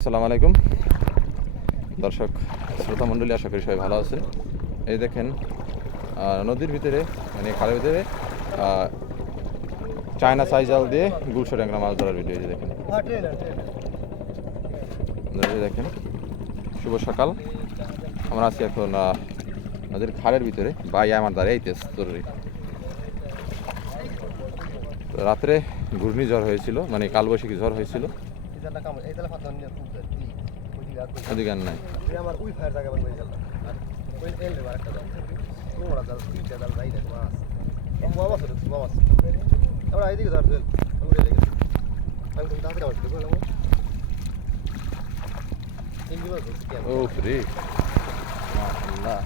আসসালামু আলাইকুম। দর্শক, শ্রোতা মণ্ডলী, আশা করি সবাই ভালো আছেন। এই দেখেন নদীর ভিতরে মানে খালের ভিতরে চায়না সাইজাল দিয়ে গুলশো ট্যাংরা মাছ ধরার ভিডিও দেখেন। দেখেন, শুভ সকাল। আমরা আছি এখন নদীর খালের ভিতরে ভাই আমার দাঁড়িয়ে আইতেছে তোরই তো রাত্রে ঘূর্ণিঝড় হয়েছিল মানে কালবৈশাখী ঝড় হয়েছিল। ওদিকে আর নাই আমার উই ফায়ার জায়গা বানবে জাল ওই এল রে আরেকটা জাল তোমরা জাল তিনটা জাল রাই দেখ মাছ মাছ আছে মাছ আমরা এইদিকে ধর ধর আমি রেলে গেছি আমি তুমি তাড়াতাড়ি আমার সাথে বললাম তিন দিন আছে কি ও রে মাশাআল্লাহ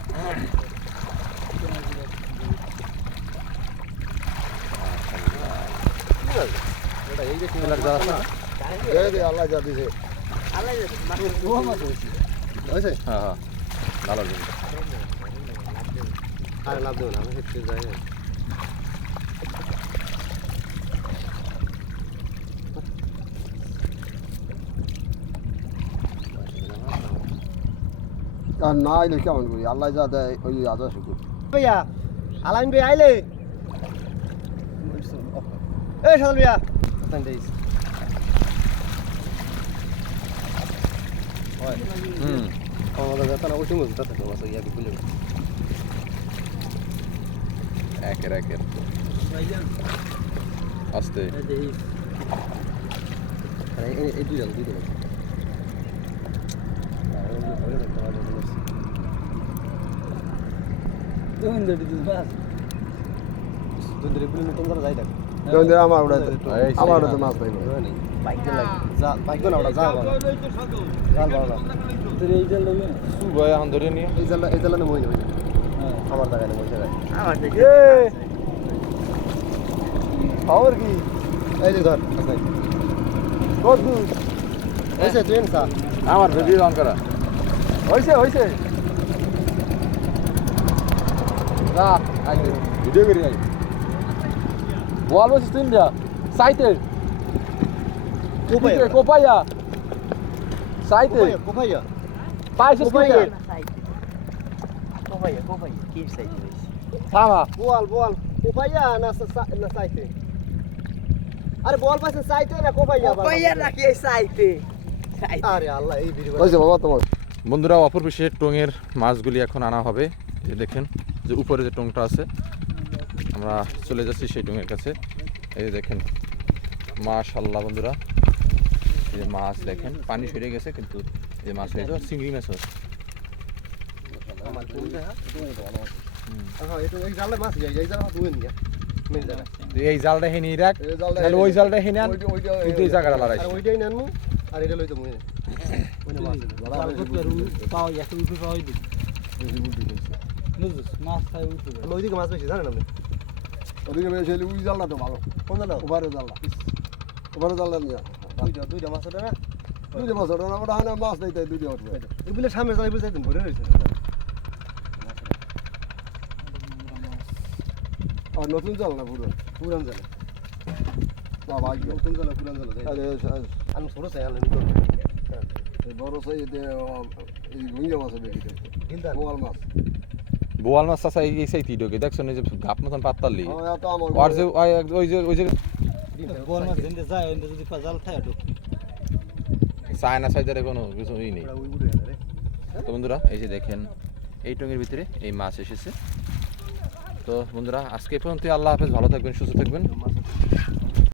এটা এই যে কিলার জাল আছে না এই যে আল্লাহ যা দিছে আল্লাহ যা দিছে ও মাছ হইছে হ্যাঁ হ্যাঁ ভালো কিন্তু আর লাভ দেব না আমি হেঁটে যাই না আর না আইলে কেমন করি আল্লাহ যা দেয় ওই আদা শুকুর भैया আলাইন ভাই আইলে এই সাদল ভাইয়া ওই হুম আমাদের কথা না ওই মতো তাতে মাছ ইয়া বিকুলে একের একের আস্তে এই এই দুই জাল দুই দুই বুলি নতুন করে যাই দেখ ধরো আমার ওটা আমার ওটা মাছ পাইব না না নই আমার জায়গায় না মই জায়গায় খবর কি এই যে ধর হয়েছে তুই এনসা আমার ভিডিও অন করা হইছে হইছে না ভিডিও করি আই দিয়া সাইতে। কোপাইয়া। কোপাইয়া। সাইতে। কোপাইয়া কোপাইয়া। পাইছিস কোপাইয়া। Copaia, copaia. Que isso aí? থামা। বল বল। কোপাইয়া না সা- না সাইতে? আরে বল পাইছে সাইতে না কোপাইয়া? na que site? Site. আরে আল্লাহ এই ভিডিও হইছে বাবা তোমার। বন্ধুরা অপরপিসে টঙের মাছগুলি এখন আনা হবে। এই দেখেন যে উপরে যে টংটা আছে আমরা চলে যাচ্ছি সেই টঙের কাছে। এই যে দেখেন মাশাল্লাহ বন্ধুরা। এই যে মাছ দেখেন পানি সরে গেছে কিন্তু এই যে মাছ হয়েছে চিংড়ি মাছ এটা এই মেন জালটা হেনি রাখ তাহলে ওই জালটা হেনে আন কিন্তু এই জায়গাটা লড়াই আর ওইটাই আর এটা লইতে মুই মাছ. আমরা ওইদিকে মাছ বেশি জানেন আপনি? ওদিকে বেশ হইলে ওই জালটা তো ভালো কোন জাল ওভারে জালটা ওভারে জালটা নিয়ে দুইটা দুইটা মাছ ওটা না দুইটা মাছ ওটা না ওটা হয় না মাছ নেই তাই দুইটা উঠবে এগুলো সামনে জাল এগুলো যাইতেন ভরে রয়েছে আর নতুন জাল না পুরো পুরান জালে না ভাগ্য নতুন জালে পুরান জালে আরে আমি ছোট চাই আনলেন করব এই বড় সাই এতে এই গুঞ্জা মাছ বেশি হিন্দার বোয়াল মাছ বোয়াল মাছ চাষা এই সেই তিডোকে দেখছ না যে গাপ মতন এত আমার আর যে ওই- ওই যে ওই যে Boa, mas ainda sai, ainda de fazer o teto. China সাইজের কোনো কিছু ই নেই। তো বন্ধুরা এই যে দেখেন এই টঙের ভিতরে এই মাছ এসেছে। তো বন্ধুরা আজকে পর্যন্ত আল্লাহ হাফেজ ভালো থাকবেন সুস্থ থাকবেন।